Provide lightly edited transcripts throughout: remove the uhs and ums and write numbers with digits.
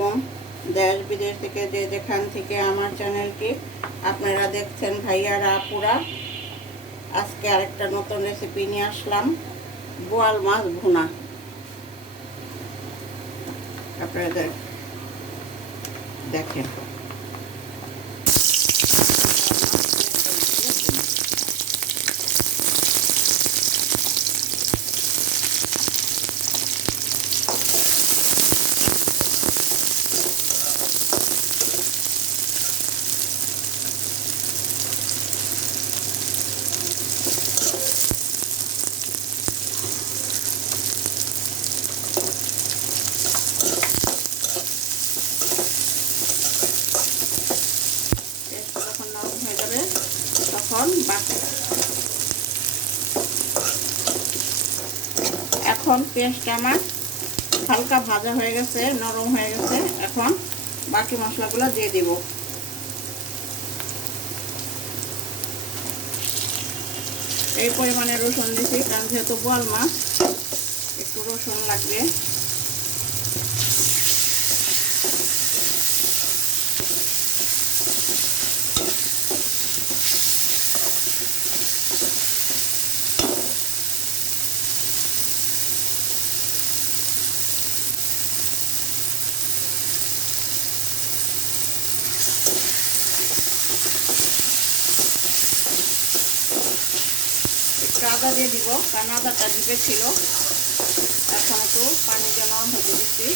আলাইকুম। দেশ বিদেশ থেকে যে যেখান থেকে আমার চ্যানেলটি আপনারা দেখছেন ভাইয়ারা আপুরা, আজকে আরেকটা নতুন রেসিপি নিয়ে আসলাম, বোয়াল মাছ ভুনা। আপনারা দেখেন। যখন নরম হয়ে যাবে তখন এখন পেঁয়াজটা আমার হালকা ভাজা হয়ে গেছে, নরম হয়ে গেছে। এখন বাকি মশলাগুলো দিয়ে দিব। এই পরিমাণে রসুন দিছি, কারণ যেহেতু বোয়াল মাছ একটু রসুন লাগবে। একটু আদা দিয়ে দিব, কারণ আদাটা ডিপে ছিল। এখন একটু পানি যেন হতে দিচ্ছি,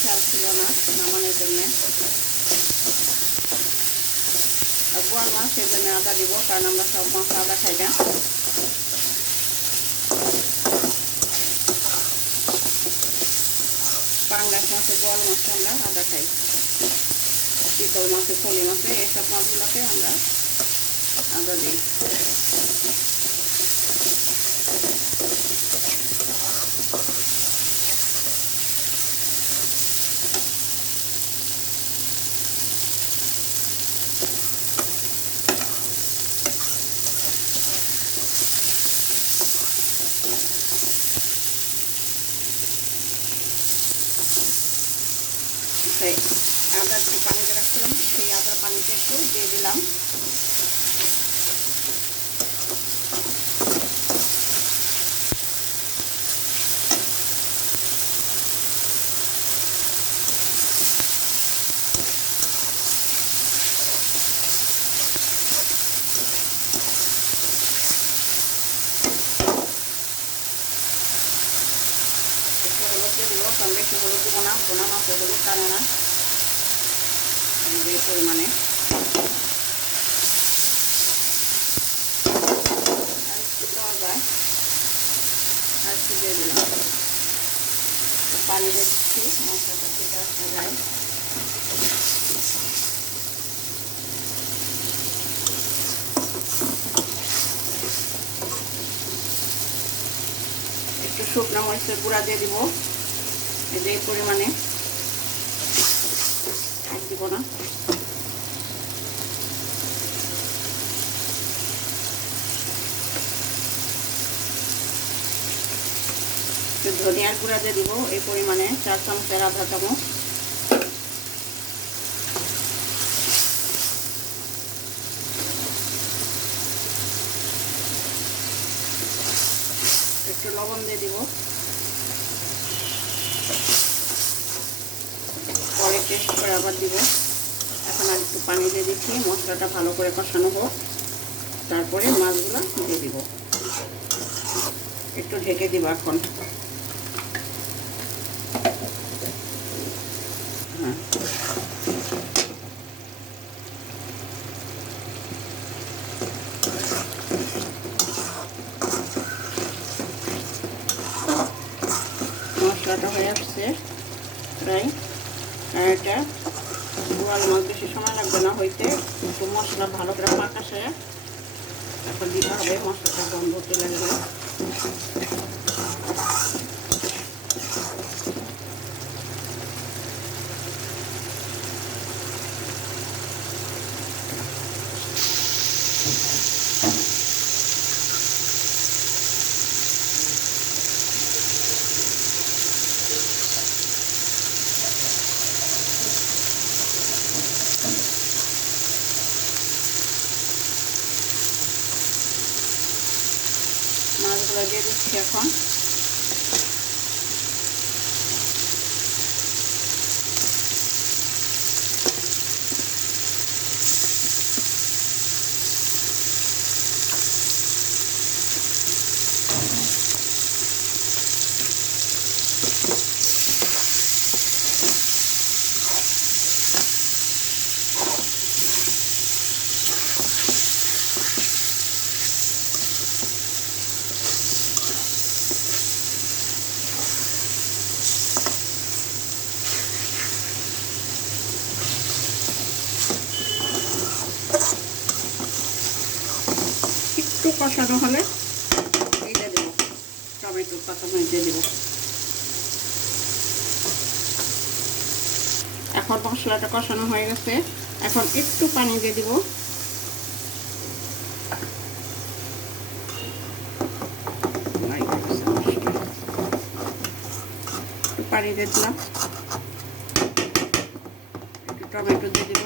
খেয়াল ছিল না নামানোর জন্য। বোয়াল মাছ সেই জন্য আদা দিব, কারণ আমরা সব মাছ আদা খাই না। পাঙ্গাস মাছে, বোয়াল মাছে আমরা আদা খাই। চিতল মাছে, ফলি মাছে, এইসব মাছগুলোকে আমরা আদা দিই। আদার যে পানিতে রাখছিলাম সেই আদার পানিতে একটু দিয়ে দিলাম। একটু হলুদ দিয়ে দিব, কারণ বেশি হলুদ দিব না, ভোনা মাছে হলুদ টানে না। এই পরিমাণে আর একটু দেওয়া যায়, আর একটু দিয়ে দিলাম। পানি দিয়ে দিচ্ছি, মশলাটা থেকে আসতে যায়। একটু শুকনো মরিচের গুঁড়া দিয়ে দিব, এই পরিমাণে দিব না। ধনিয়ার গুঁড়া দিয়ে দিব এই পরিমাণে 4 চামচের আধা চামচ। একটু লবণ দিয়ে দিব, পরে টেস্ট করে আবার দিব। এখন আর একটু পানি দিয়ে দিচ্ছি, মশলাটা ভালো করে কষানো হোক, তারপরে মাছগুলো দিয়ে দিব। একটু ঢেকে দিব এখন। হ্যাঁ, মশলাটা হয়ে আসছে প্রায়। এটা বোয়াল মাছ বেশি সময় লাগবে না হইতে, একটু মশলা ভালো করে পাকাশে তারপর দিতে হবে। মশলাটা গন্ধ চলে গেলে দিয়ে দিচ্ছি এখন। একটু কষানো হলে এইটা দেবো, টমেটো কাঁচামরিচ দিয়ে দেবো। এখন মশলাটা কষানো হয়ে গেছে, এখন একটু পানি দিয়ে দিব। একটু পানি দিয়ে দিলাম, একটু টমেটো দিয়ে দিব।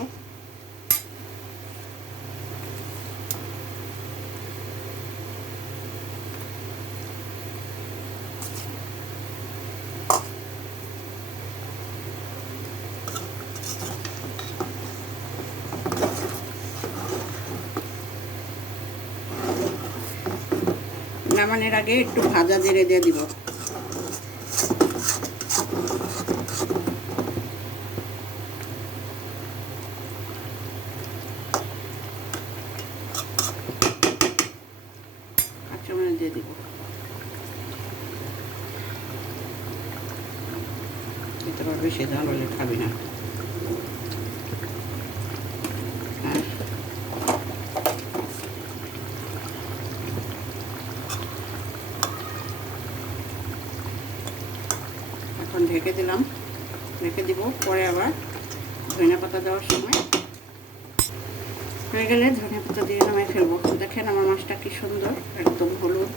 নামানোর আগে একটু ভাজা জিরে দিয়ে দিব। কাঁচামরিচ দিয়ে দিব। এতে আবার বেশি ঝাল হলে খাবি না। এখন ঢেকে দিলাম, রেখে দিব। পরে আবার ধনিয়া পাতা দেওয়ার সময় হয়ে গেলে ধনিয়া পাতা দিয়ে নামিয়ে ফেলবো। দেখেন আমার মাছটা কি সুন্দর, একদম হলুদ।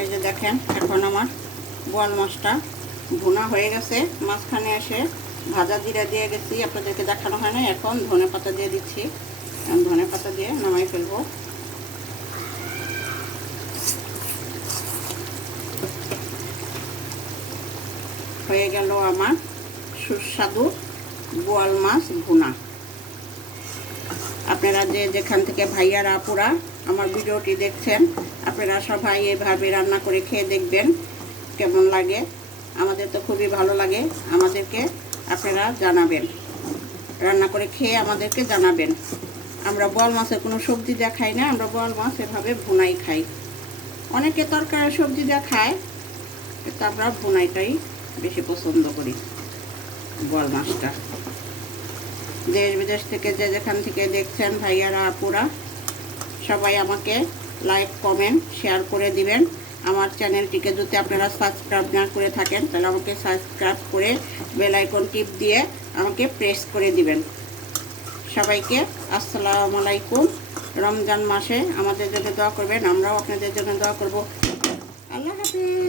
এই যে দেখেন এখন আমার বোয়াল মাছটা ভুনা হয়ে গেছে। মাঝখানে এসে ভাজা জিরা দিয়ে গেছি, আপনাদেরকে দেখানো হয় না। এখন ধনে পাতা দিয়ে দিচ্ছি, ধনে পাতা দিয়ে নামাই ফেলবো। হয়ে গেল আমার সুস্বাদু বোয়াল মাছ ভুনা। আপনারা যেখান থেকে ভাইয়ারা আপুরা আমার ভিডিওটি দেখছেন, আপনারা সবাই এভাবে রান্না করে খেয়ে দেখবেন কেমন লাগে। আমাদের তো খুবই ভালো লাগে, আমাদেরকে আপনারা জানাবেন, রান্না করে খেয়ে আমাদেরকে জানাবেন। আমরা বোয়াল মাছের কোনো সবজি দিয়ে খাই না, আমরা বোয়াল মাছ এভাবে ভুনাই খাই। অনেকে তরকারি সবজি দিয়ে খায়, কিন্তু আমরা ভুনাইটাই বেশি পছন্দ করি। বোয়াল মাছটা দেশ বিদেশ থেকে যেখান থেকে দেখছেন ভাইয়ারা আপুরা সবাই আমাকে লাইক কমেন্ট শেয়ার করে দিবেন। আমার চ্যানেলটিকে যদি আপনারা সাবস্ক্রাইব না করে থাকেন তাহলে আমাকে সাবস্ক্রাইব করে বেল আইকন টিপ দিয়ে আমাকে প্রেস করে দিবেন। সবাইকে আসসালামু আলাইকুম। রমজান মাসে আমাদের জন্য দোয়া করবেন, আমরাও আপনাদের জন্য দোয়া করব। আল্লাহ হাফেজ।